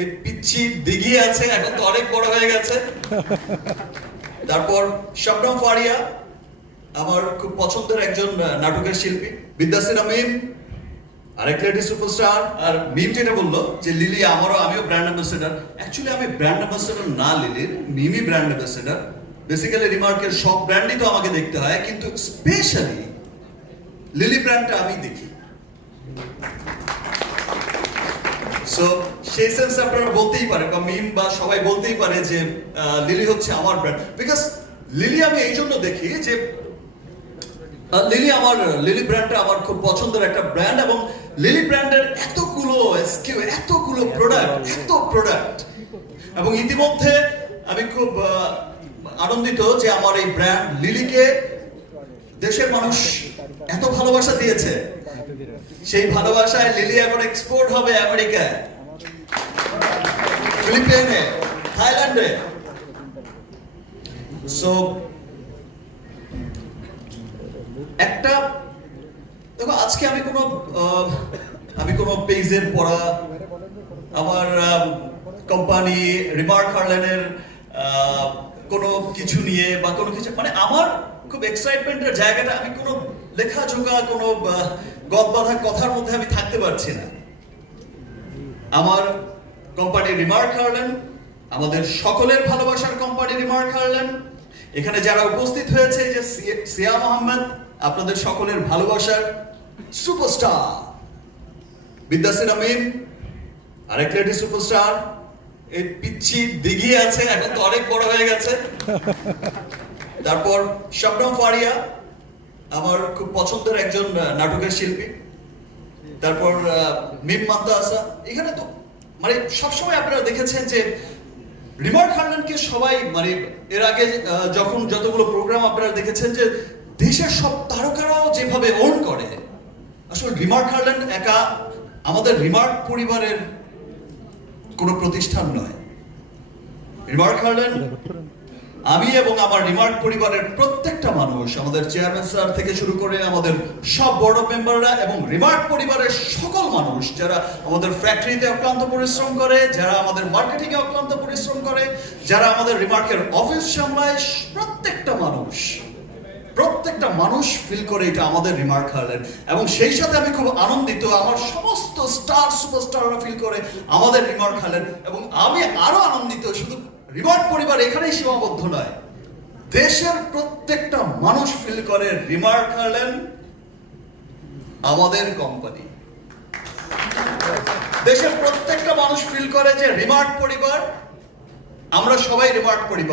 এই পিচ্ছি দিঘি আছে, এখন তো অনেক বড় হয়ে গেছে। তারপর শবনম ফারিয়া, আমার খুব পছন্দের একজন নাটকের শিল্পী বিদ্যাসিনা মিম আরেক লেডি সুপারস্টার আর মিম যেটা বলল যে, লিলি, আমারও, আমিও ব্র্যান্ড অ্যাম্বাসেডার অ্যাকচুয়ালি আমি ব্র্যান্ড অ্যাম্বাসেডার না, লিলির, মিমি ব্র্যান্ড অ্যাম্বাসেডার বেসিক্যালি রিমার্কের সব ব্র্যান্ডই তো আমাকে দেখতে হয়, কিন্তু স্পেশালি লিলি ব্র্যান্ডটা আমি দেখি। সো সেই সেন্সে আপনারা বলতেই পারে বা মিম বা সবাই বলতেই পারে যে লিলি হচ্ছে আমার ব্র্যান্ড বিকজ লিলি আমি এই জন্য দেখি যে লিলি আমার লিলি ব্র্যান্ডটা আমার খুব পছন্দের একটা ব্র্যান্ড এবং লিলি ব্র্যান্ডের এতগুলো SKU, এতগুলো প্রোডাক্ট এত প্রোডাক্ট এবং ইতিমধ্যে আমি খুব আনন্দিত যে আমার এই ব্র্যান্ড লিলিকে দেশের মানুষ এত ভালোবাসা দিয়েছে। সেই ভালোবাসায় লিলি এখন এক্সপোর্ট হবে আমেরিকায়। ফিলিপিনে থাইল্যান্ডে। সো একটা দেখো আজকে আমি কোনো আমি কোনো পেজের পড়া আমার কোম্পানি রিমার্ক আহ, কোনো কিছু নিয়ে বা কোনো কিছু মানে আমার খুব এক্সাইটমেন্টের জায়গাটা আমি কোনো লেখা জোগা কোনো আহ, গদ বাঁধা কথার মধ্যে আমি থাকতে পারছি না। আমার কোম্পানি রিমার্ক হার্লেন আমাদের সকলের ভালোবাসার কোম্পানি রিমার্ক হার্লেন এখানে যারা উপস্থিত হয়েছে যে সিয়া মোহাম্মদ আপনাদের সকলের ভালোবাসার সুপারস্টার বিদ্যাসিন আমিন আরেক লেডি সুপারস্টার এই পিচ্ছি দিঘি আছে, এখন তো অনেক বড় হয়ে গেছে। তারপর শবনম ফারিয়া, আমার খুব পছন্দের একজন নাটকের শিল্পী। তারপর মিম মান্তা আসা এখানে তো মানে সবসময় আপনারা দেখেছেন যে রিমার্ক হার্ল্যান্ডকে সবাই মানে এর আগে যখন যতগুলো প্রোগ্রাম আপনারা দেখেছেন যে দেশের সব তারকারাও যেভাবে ওন করে, আসলে রিমার্ক হার্ল্যান্ড একা, আমাদের রিমার্ক পরিবারের কোনো প্রতিষ্ঠান নয়। রিমার্ক হার্ল্যান্ড আমি এবং আমার রিমার্ক পরিবারের প্রত্যেকটা মানুষ, আমাদের চেয়ারম্যান স্যার থেকে শুরু করে আমাদের সব বড় মেম্বাররা এবং রিমার্ক পরিবারের সকল মানুষ, যারা আমাদের ফ্যাক্টরিতে অক্লান্ত পরিশ্রম করে, যারা আমাদের মার্কেটিং এ অক্লান্ত পরিশ্রম করে, যারা আমাদের রিমার্কের অফিস সামলায়, প্রত্যেকটা মানুষ প্রত্যেকটা মানুষ ফিল করে এটা আমাদের রিমার্ক হারলেন। এবং সেই সাথে আমি খুব আনন্দিত, আমার সমস্ত স্টার সুপারস্টাররা ফিল করে আমাদের রিমার্ক হারলেন। এবং আমি আরও আনন্দিত, শুধু রিমার্ক পরিবার এখানেই সীমাবদ্ধ নয়, দেশের প্রত্যেকটা মানুষ ফিল করে রিমার্ক হারলেন আমাদের কোম্পানি দেশের প্রত্যেকটা মানুষ ফিল করে যে রিমার্ক পরিবার, আমরা সবাই রিমার্ক পরিবার।